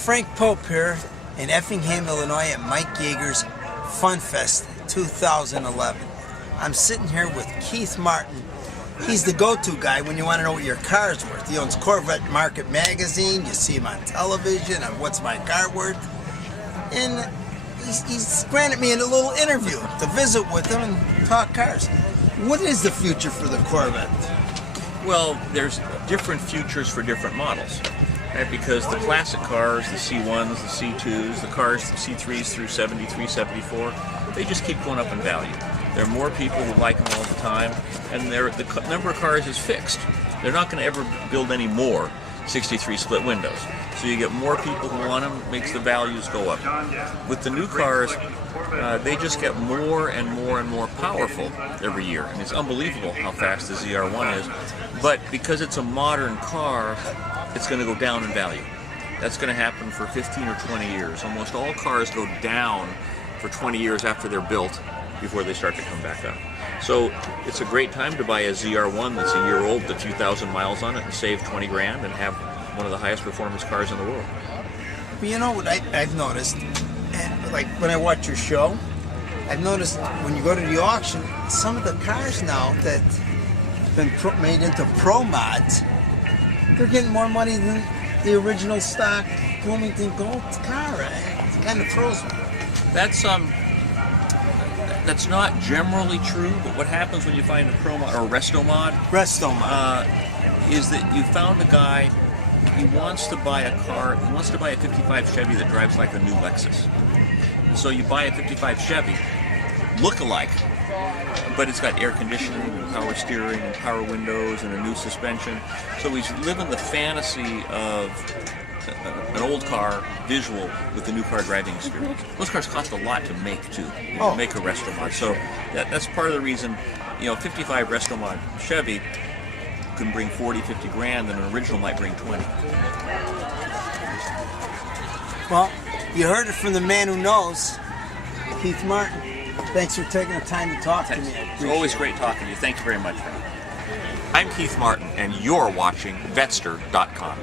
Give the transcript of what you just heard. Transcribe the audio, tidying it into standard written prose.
Frank Pope here in Effingham, Illinois at Mike Yeager's Funfest 2011. I'm sitting here with Keith Martin. He's the go-to guy when you want to know what your car is worth. He owns Corvette Market Magazine. You see him on television on What's My Car Worth. And he's granted me a little interview to visit with him and talk cars. What is the future for the Corvette? Well, there's different futures for different models. Right? Because the classic cars, the C1s, the C2s, the cars, the C3s through 73, 74, they just keep going up in value. There are more people who like them all the time, and the number of cars is fixed. They're not going to ever build any more 63 split windows. So you get more people who want them, makes the values go up. With the new cars, they just get more and more and more powerful every year. And it's unbelievable how fast the ZR1 is. But because it's a modern car, it's going to go down in value. That's going to happen for 15 or 20 years. Almost all cars go down for 20 years after they're built before they start to come back up. So it's a great time to buy a ZR1 that's a year old with a few thousand miles on it and save 20 grand and have one of the highest performance cars in the world. Well, you know what I've noticed, like when I watch your show, I've noticed when you go to the auction, some of the cars now that have been made into pro mods, they're getting more money than the original stock Bloomington Gold car. It kind of throws me. That's not generally true, but what happens when you find a pro mod or a resto mod is that you found a guy, he wants to buy a car, he wants to buy a 55 Chevy that drives like a new Lexus. And so you buy a 55 Chevy, look-alike, but it's got air conditioning and power steering and power windows and a new suspension. So he's living the fantasy of an old car visual with the new car driving experience. Those cars cost a lot to make too, to make a resto mod. So that's part of the reason, 55 resto mod Chevy can bring 40, 50 grand, and an original might bring 20. Well, you heard it from the man who knows, Keith Martin. Thanks for taking the time to talk to me. It's always great talking to you. Thank you very much. I'm Keith Martin, and you're watching Vetster.com.